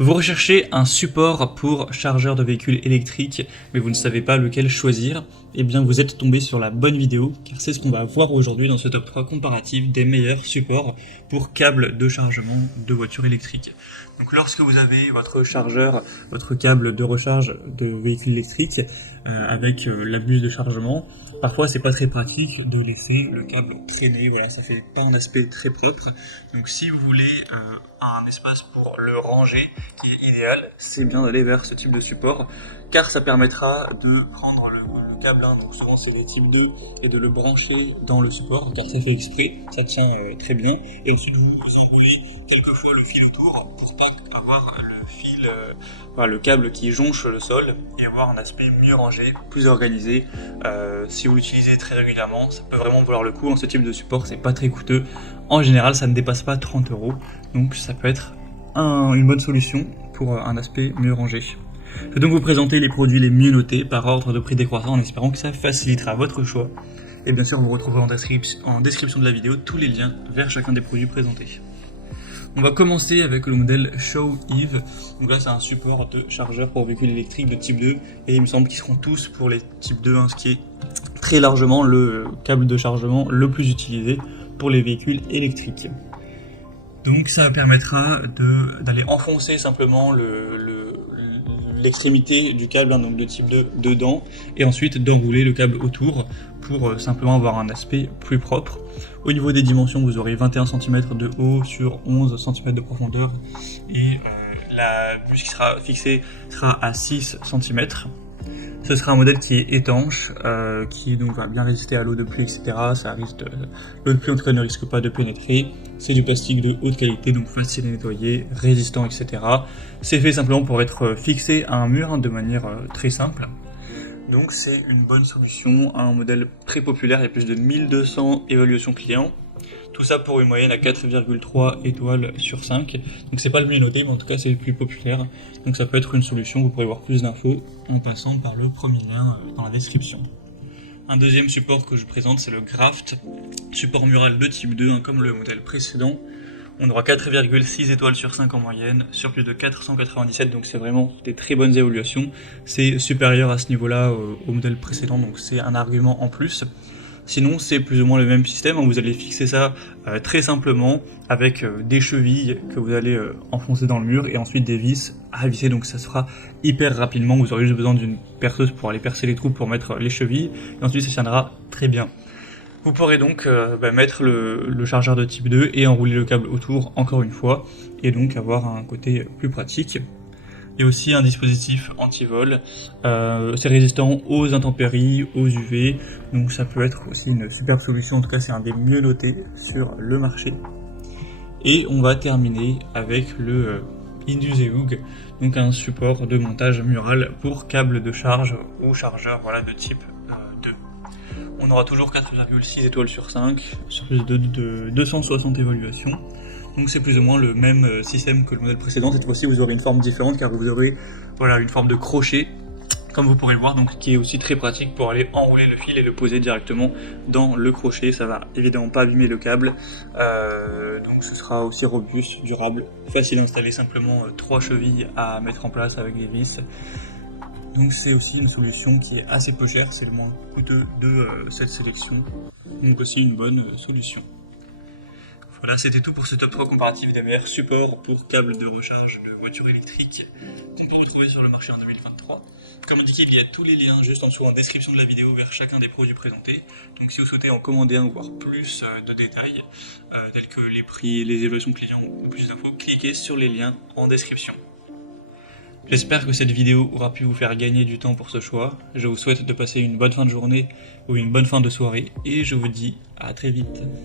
Vous recherchez un support pour chargeur de véhicules électriques, mais vous ne savez pas lequel choisir, eh bien vous êtes tombé sur la bonne vidéo, car c'est ce qu'on va voir aujourd'hui dans ce top 3 comparatif des meilleurs supports pour câbles de chargement de voitures électriques. Donc lorsque vous avez votre chargeur, votre câble de recharge de véhicules électriques avec la buse de chargement, parfois c'est pas très pratique de laisser le câble traîner, voilà, ça fait pas un aspect très propre. Donc si vous voulez un espace pour le ranger qui est idéal, c'est bien d'aller vers ce type de support, car ça permettra de prendre le câble, donc souvent c'est le type 2, et de le brancher dans le support, car ça fait exprès, ça tient très bien, et ensuite vous enlevez quelquefois le fil autour pour pas avoir le fil, le câble qui jonche le sol, et avoir un aspect mieux rangé, plus organisé. Si vous l'utilisez très régulièrement, ça peut vraiment valoir le coup. Dans ce type de support, c'est pas très coûteux. En général, ça ne dépasse pas 30 €, donc ça peut être une bonne solution pour un aspect mieux rangé. Je vais donc vous présenter les produits les mieux notés par ordre de prix décroissant en espérant que ça facilitera votre choix. Et bien sûr, vous retrouverez en description de la vidéo tous les liens vers chacun des produits présentés. On va commencer avec le modèle Show Eve. Donc là, c'est un support de chargeur pour véhicules électriques de type 2, et il me semble qu'ils seront tous pour les type 2, ce qui est très largement le câble de chargement le plus utilisé pour les véhicules électriques. Donc ça permettra d'aller enfoncer simplement l'extrémité du câble, donc de type 2 dedans, et ensuite d'enrouler le câble autour pour simplement avoir un aspect plus propre. Au niveau des dimensions, vous aurez 21 cm de haut sur 11 cm de profondeur, et la buse qui sera fixée sera à 6 cm. Ce sera un modèle qui est étanche, qui donc va bien résister à l'eau de pluie, etc. L'eau de pluie en tout cas ne risque pas de pénétrer. C'est du plastique de haute qualité, donc facile à nettoyer, résistant, etc. C'est fait simplement pour être fixé à un mur de manière très simple. Donc c'est une bonne solution, un modèle très populaire, il y a plus de 1200 évaluations clients. Tout ça pour une moyenne à 4,3 étoiles sur 5. Donc c'est pas le mieux noté, mais en tout cas c'est le plus populaire. Donc ça peut être une solution, vous pourrez voir plus d'infos en passant par le premier lien dans la description. Un deuxième support que je présente, c'est le Graft, support mural de type 2, comme le modèle précédent. On aura 4,6 étoiles sur 5 en moyenne, sur plus de 497, donc c'est vraiment des très bonnes évaluations. C'est supérieur à ce niveau-là au modèle précédent, donc c'est un argument en plus. Sinon, c'est plus ou moins le même système, vous allez fixer ça très simplement avec des chevilles que vous allez enfoncer dans le mur, et ensuite des vis à visser, donc ça se fera hyper rapidement. Vous aurez juste besoin d'une perceuse pour aller percer les trous pour mettre les chevilles, et ensuite ça tiendra très bien. Vous pourrez donc mettre le chargeur de type 2 et enrouler le câble autour encore une fois, et donc avoir un côté plus pratique. Il y a aussi un dispositif anti-vol, c'est résistant aux intempéries, aux UV, donc ça peut être aussi une superbe solution, en tout cas c'est un des mieux notés sur le marché. Et on va terminer avec le Induzeug, donc un support de montage mural pour câble de charge ou chargeur de type 2. On aura toujours 4,6 étoiles sur 5, sur plus de 260 évaluations. Donc c'est plus ou moins le même système que le modèle précédent. Cette fois-ci, vous aurez une forme différente, car vous aurez une forme de crochet, comme vous pourrez le voir, donc qui est aussi très pratique pour aller enrouler le fil et le poser directement dans le crochet. Ça va évidemment pas abîmer le câble, donc ce sera aussi robuste, durable, facile à installer, simplement 3 chevilles à mettre en place avec des vis. Donc c'est aussi une solution qui est assez peu chère, c'est le moins coûteux de cette sélection, donc aussi une bonne solution. Voilà, c'était tout pour ce top 3 comparatif des meilleurs supports pour câbles de recharge de voitures électriques qu'on peut retrouver sur le marché en 2023. Comme indiqué, il y a tous les liens juste en dessous en description de la vidéo vers chacun des produits présentés. Donc si vous souhaitez en commander un ou voir plus de détails, tels que les prix, les évaluations clients ou plus d'infos, cliquez sur les liens en description. J'espère que cette vidéo aura pu vous faire gagner du temps pour ce choix. Je vous souhaite de passer une bonne fin de journée ou une bonne fin de soirée, et je vous dis à très vite.